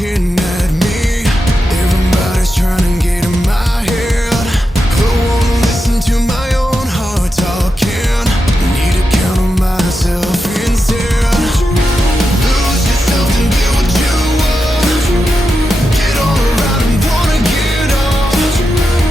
looking at me. Everybody's trying to get in my head. Who won't listen to my own heart talking? Need to counter myself instead. Lose yourself and do what you want. Get all around and wanna get off.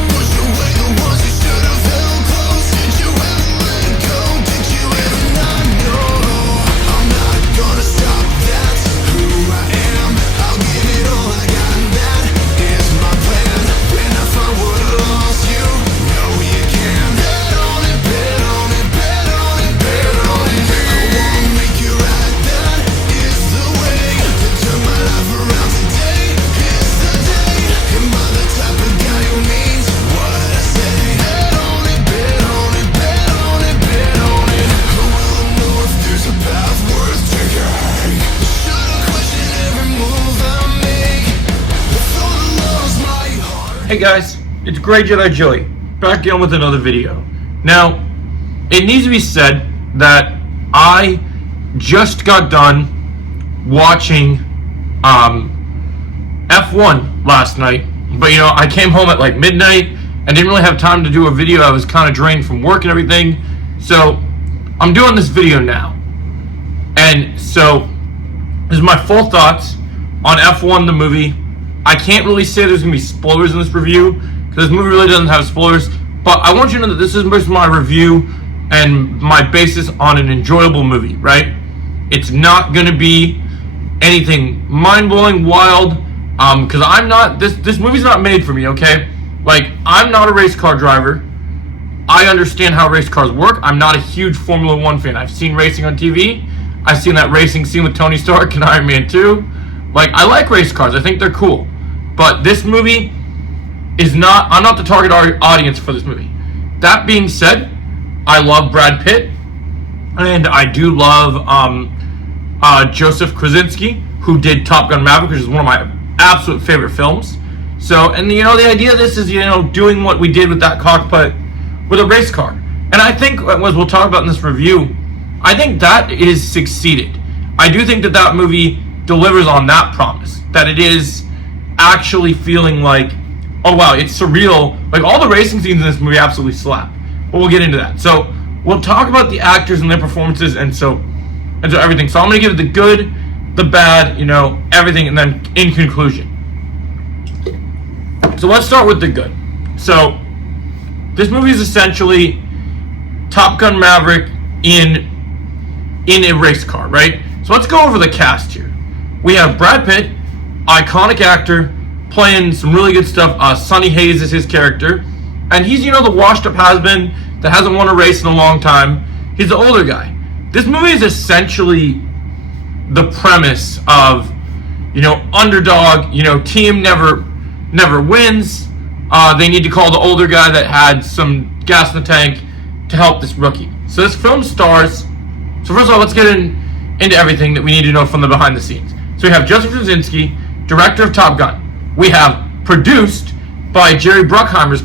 Push away the ones you should have held close. Did you ever let go? Did you ever not know? I'm not gonna stop, that's who I am. I'll give it all I got and that is my plan. When I find what I lost, you know you can. Bet on it, bet on it, bet on it, bet on it. I wanna make you right, that is the way to turn my life around today. Is the day. Am I the type of guy who means what I say? Bet on it, bet on it, bet on it, bet on it. Who will know if there's a path worth taking? Should've questioned every move I make. Before I lost my heart. Hey guys, it's Grey Jedi Joey, back again with another video. Now, it needs to be said that I just got done watching F1 last night, but I came home at like midnight and didn't really have time to do a video. I was kind of drained from work and everything, so I'm doing this video now. And so, this is my full thoughts on F1 the movie. I can't really say there's going to be spoilers in this review, because this movie really doesn't have spoilers, but I want you to know that this is my review and my basis on an enjoyable movie, right? It's not going to be anything mind-blowing, wild, because I'm not, this movie's not made for me, okay? Like, I'm not a race car driver. I understand how race cars work. I'm not a huge Formula 1 fan. I've seen racing on TV. I've seen that racing scene with Tony Stark in Iron Man 2. Like, I like race cars. I think they're cool. But this movie is not, I'm not the target audience for this movie. That being said, I love Brad Pitt. And I do love Joseph Krasinski, who did Top Gun Maverick, which is one of my absolute favorite films. So, and the idea of this is, doing what we did with that cockpit with a race car. And I think, as we'll talk about in this review, I think that is succeeded. I do think that movie delivers on that promise, that it is actually feeling like, oh wow, it's surreal. Like, all the racing scenes in this movie absolutely slap. But we'll get into that. So we'll talk about the actors and their performances, and so everything. So I'm gonna give it the good, the bad, everything, and then in conclusion. So let's start with the good. So this movie is essentially Top Gun Maverick in a race car, right? So let's go over the cast here. We have Brad Pitt, iconic actor, playing some really good stuff. Sonny Hayes is his character, and he's the washed up has-been that hasn't won a race in a long time. He's the older guy. This movie is essentially the premise of underdog. Team never wins. They need to call the older guy that had some gas in the tank to help this rookie. So this film stars. So first of all, let's get into everything that we need to know from the behind the scenes. So we have Joseph Krasinski, director of Top Gun. We have produced by Jerry Bruckheimer's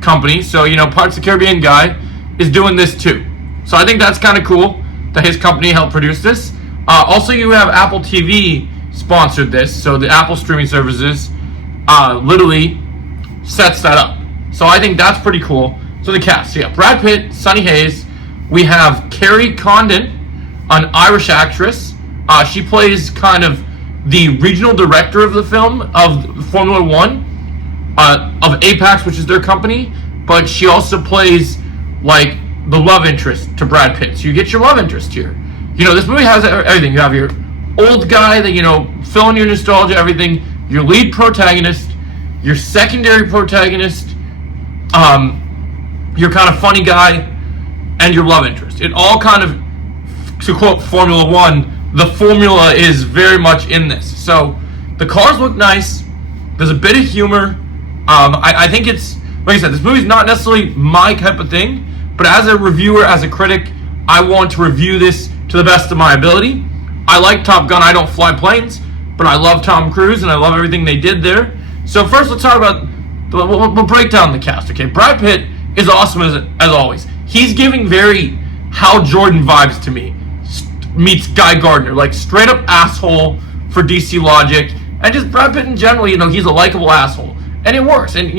company. So, Pirates of the Caribbean guy is doing this too. So I think that's kind of cool that his company helped produce this. Also, you have Apple TV sponsored this. So the Apple streaming services literally sets that up. So I think that's pretty cool. So the cast, so yeah, Brad Pitt, Sonny Hayes. We have Kerry Condon, an Irish actress. She plays kind of the regional director of the film, of Formula 1, of Apex, which is their company, but she also plays, like, the love interest to Brad Pitt. So you get your love interest here. This movie has everything. You have your old guy that, filling your nostalgia, everything, your lead protagonist, your secondary protagonist, your kind of funny guy, and your love interest. It all kind of, to quote Formula 1, the formula is very much in this. So the cars look nice. There's a bit of humor. I think it's, like I said, this movie's not necessarily my type of thing, but as a reviewer, as a critic, I want to review this to the best of my ability. I like Top Gun. I don't fly planes, but I love Tom Cruise and I love everything they did there. So first, let's talk about, we'll break down the cast, okay? Brad Pitt is awesome as always. He's giving very Hal Jordan vibes to me. Meets Guy Gardner, like straight up asshole for DC Logic. And just Brad Pitt in general, he's a likable asshole. And it works. And,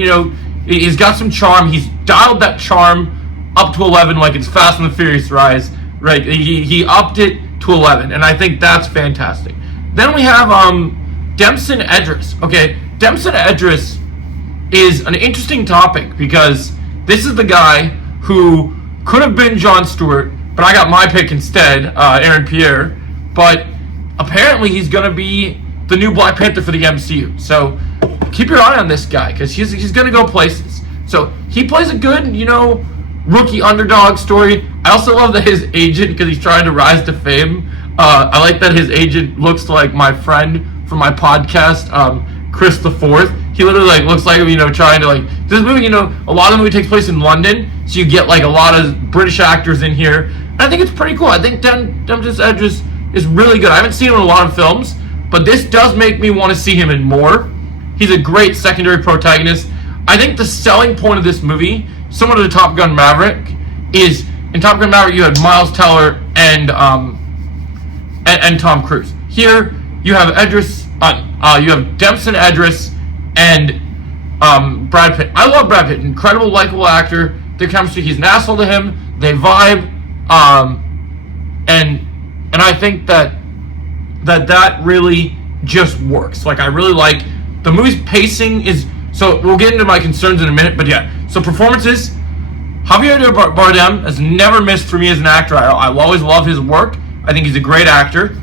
he's got some charm. He's dialed that charm up to 11 like it's Fast and the Furious rise. Right? He upped it to 11. And I think that's fantastic. Then we have Damson Idris. Okay, Damson Idris is an interesting topic because this is the guy who could have been Jon Stewart, but I got my pick instead, Aaron Pierre. But apparently he's going to be the new Black Panther for the MCU. So keep your eye on this guy because he's going to go places. So he plays a good, rookie underdog story. I also love that his agent, because he's trying to rise to fame, I like that his agent looks like my friend from my podcast, Chris the Fourth. He literally looks like him, trying to this movie. A lot of the movie takes place in London, so you get a lot of British actors in here. And I think it's pretty cool. I think Damson Idris is really good. I haven't seen him in a lot of films, but this does make me want to see him in more. He's a great secondary protagonist. I think the selling point of this movie, similar to Top Gun Maverick, is in Top Gun Maverick you had Miles Teller and Tom Cruise. Here you have you have Damson Idris and Brad Pitt. I love Brad Pitt, incredible, likable actor. Their chemistry, he's an asshole to him. They vibe, and I think that really just works. I really like the movie's pacing is. So we'll get into my concerns in a minute, but yeah. So performances, Javier Bardem has never missed for me as an actor. I always love his work. I think he's a great actor.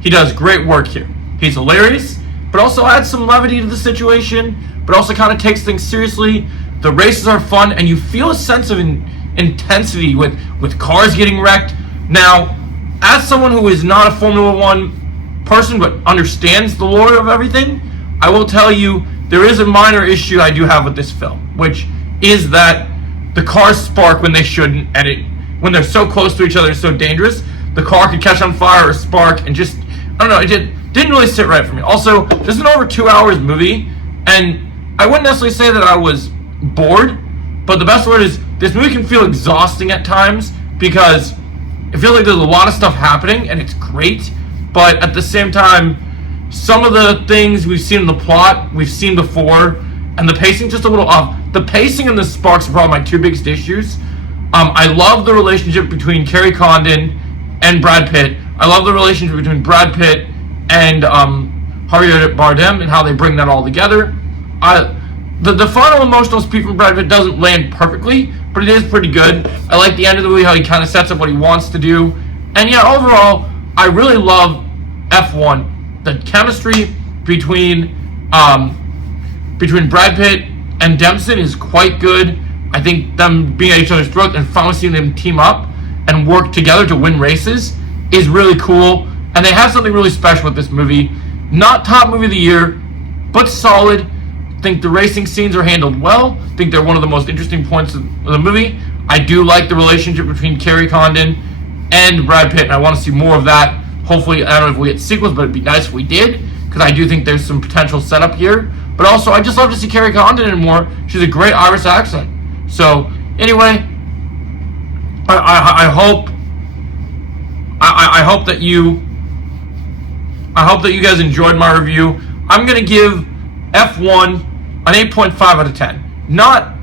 He does great work here. He's hilarious, but also adds some levity to the situation, but also kind of takes things seriously. The races are fun, and you feel a sense of intensity with cars getting wrecked. Now, as someone who is not a Formula One person, but understands the lore of everything, I will tell you, there is a minor issue I do have with this film, which is that the cars spark when they shouldn't, and when they're so close to each other, it's so dangerous. The car could catch on fire or spark, and just, I don't know, it didn't really sit right for me. Also, this is an over 2 hours movie, and I wouldn't necessarily say that I was bored, but the best word is this movie can feel exhausting at times because it feels like there's a lot of stuff happening, and it's great, but at the same time, some of the things we've seen in the plot, we've seen before, and the pacing just a little off. The pacing and the sparks are probably my two biggest issues. I love the relationship between Kerry Condon and Brad Pitt. I love the relationship between Brad Pitt and Javier Bardem and how they bring that all together. The final emotional speech from Brad Pitt doesn't land perfectly, but it is pretty good. I like the end of the movie, how he kind of sets up what he wants to do. And yeah, overall, I really love F1. The chemistry between Brad Pitt and Damson is quite good. I think them being at each other's throats and finally seeing them team up and work together to win races is really cool. And they have something really special with this movie. Not top movie of the year, but solid. I think the racing scenes are handled well. I think they're one of the most interesting points of the movie. I do like the relationship between Kerry Condon and Brad Pitt, and I want to see more of that. Hopefully, I don't know if we get sequels, but it'd be nice if we did, because I do think there's some potential setup here. But also, I just love to see Kerry Condon in more. She's a great Irish accent. So, anyway, I hope that you guys enjoyed my review. I'm gonna give F1 an 8.5 out of 10. Not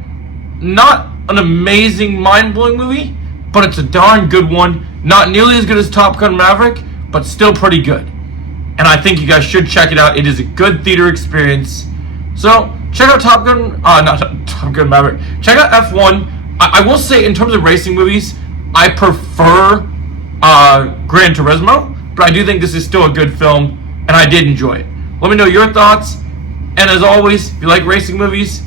an amazing, mind-blowing movie, but it's a darn good one. Not nearly as good as Top Gun Maverick, but still pretty good. And I think you guys should check it out. It is a good theater experience. So, check out Top Gun Maverick. Check out F1. I will say, in terms of racing movies, I prefer Gran Turismo, but I do think this is still a good film, and I did enjoy it. Let me know your thoughts, and as always, if you like racing movies,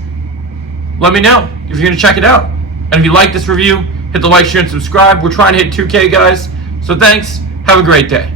let me know if you're going to check it out. And if you like this review, hit the like, share, and subscribe. We're trying to hit 2K, guys. So thanks. Have a great day.